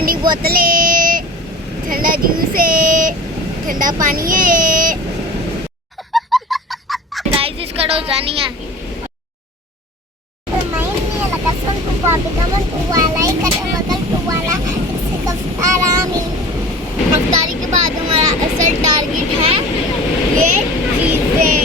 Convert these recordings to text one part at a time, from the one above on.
ठंडी बोतलें, ठंडा जूस है, ठंडा पानी है। गाइस इसका रोजा नहीं है। अफ्तारी के बाद हमारा असल टारगेट है ये चीजें।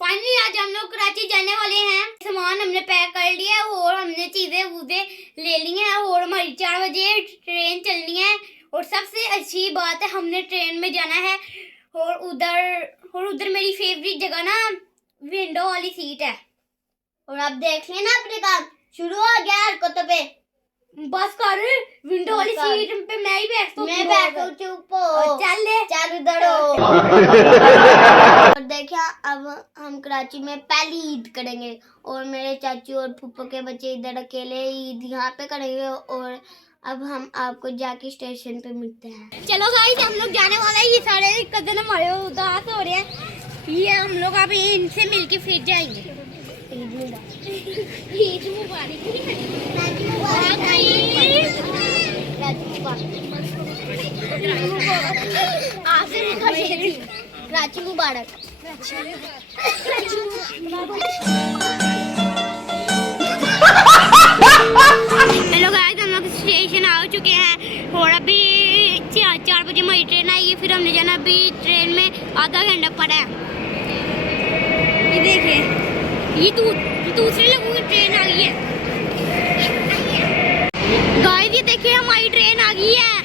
फाइनली आज हम लोग कराची जाने वाले हैं। सामान हमने पैक कर लिया है और हमने चीजें वूजें ले ली हैं और हमारी 4 बजे ट्रेन चलनी है। और सबसे अच्छी बात है हमने ट्रेन में जाना है और उधर मेरी फेवरेट जगह ना विंडो वाली सीट है। और आप देख लेना अपने काम शुरू हो गया हरकतों पे। बस कर, विंडो वाली सीट पे मैं ही बैठता हूँ। मैं बैठूं चुप हो। चल उधर हो। और देखिए अब हम कराची में पहली ईद करेंगे और मेरे चाचू और फूफो के बच्चे इधर अकेले ईद यहाँ पे करेंगे। और अब हम आपको जाके स्टेशन पे मिलते हैं। चलो गाइस हम लोग जाने वाले हैं। ये सारे कजन हमारे उदास हो रहे हैं। ये हम लोग अब इनसे मिलके फिर जाएंगे। ईद मुबारक। कराची मुबारक। हेलो गाइस हम लोग स्टेशन आ चुके हैं और अभी 4 बजे हमारी ट्रेन आएगी। फिर हमने जाना अभी ट्रेन में आधा घंटा पड़ा है। ये देखिए ये दूसरे लोगों की ट्रेन आ गई है। गाइस ये देखिए हमारी ट्रेन आ गई है।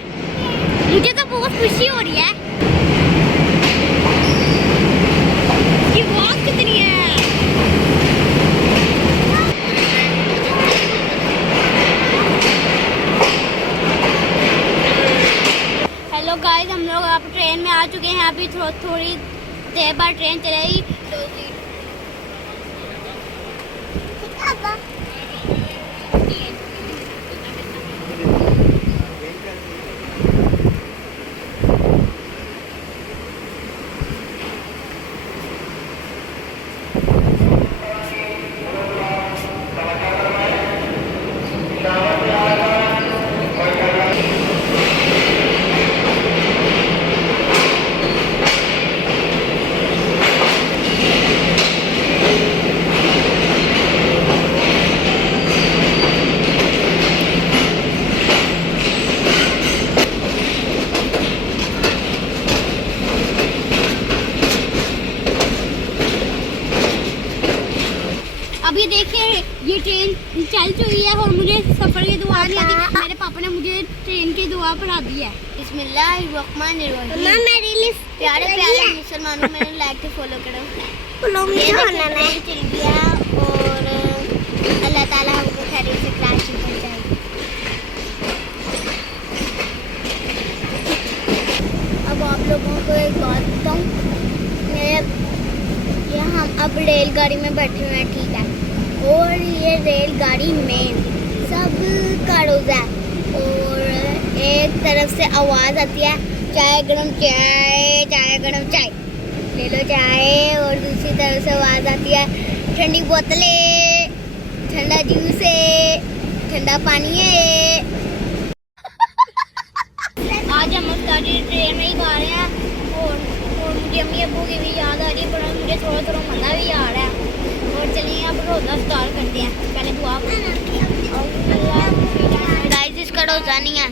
मुझे तो बहुत खुशी हो रही है। ये आवाज कितनी है। हेलो गाइस हम लोग अब ट्रेन में आ चुके हैं। अभी थोड़ी देर बाद ट्रेन चलेगी। अभी देखिए ये ट्रेन चल चुकी है और मुझे सफर की दुआ नहीं आती। मेरे पापा ने मुझे ट्रेन की दुआ पढ़ा दी है। बिस्मिल्लाहिर्रहमानिर्रहीम। मेरी लिस्ट प्यारे प्यारे मुसलमानों में लाइक के फॉलो करो। ये ट्रेन चल गया और अल्लाह ताला हमको खैरियत से कराची पहुंचाए। अब आप लोगों को एक बात बताऊं, हम अब रेलगाड़ी में बैठे हुए हैं, ठीक है। और ये रेलगाड़ी में सब का रोज़ा है और एक तरफ से आवाज़ आती है चाय गरम चाय, चाय गरम चाय, ले लो चाय। और दूसरी तरफ से आवाज़ आती है ठंडी बोतलें, ठंडा जूस है, ठंडा पानी है। आज हम अफ्तारी ट्रेन में ही खा रहे हैं और मुझे अम्मी अब्बू की भी याद आ रही है, पर मुझे थोड़ा मज़ा भी आ रहा है। और चलिए अब रोज़ा स्टार्ट करते हैं। पहले दुआ गाइस इसका रोज़ा नहीं है।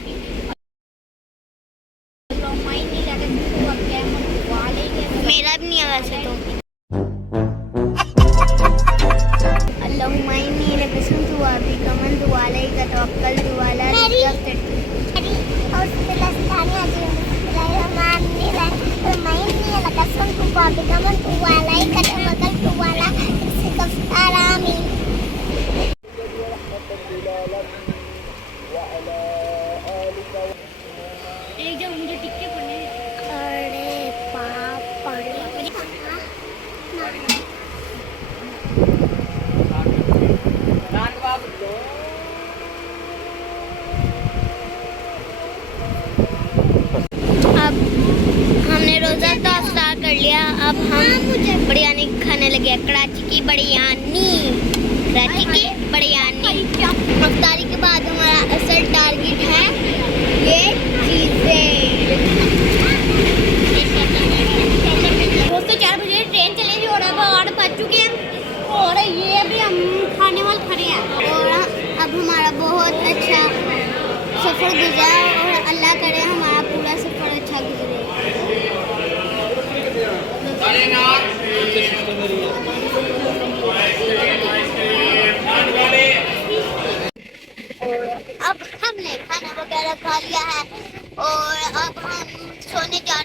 मेरा भी नहीं है वैसे तो। अल्लाहुम्मा इन्नी लकसम दुआ भी कमन दुआ अलैका तवक्कल दुआ ला एक जब मुझे टिक्के पड़ने अरे पापड़ अब हमने रोज़ा तो अफ्तार कर लिया। अब हम बिरयानी खाने लगे हैं, कराची की बिरयानी, कराची की बिरयानी। अफ्तारी के बाद हमारा असल टारगेट है ये चीज़ें। दोस्तों 4 बजे ट्रेन चलेगी और अब 8 बज चुके हैं और ये अभी हम खाने वाले खड़े हैं। और अब हमारा बहुत अच्छा सफ़र गुजरा और अल्लाह करे हमारा पूरा सफ़र अच्छा गुजरे। और अब हमने खाना वगैरह खा लिया है और अब हम सोने जा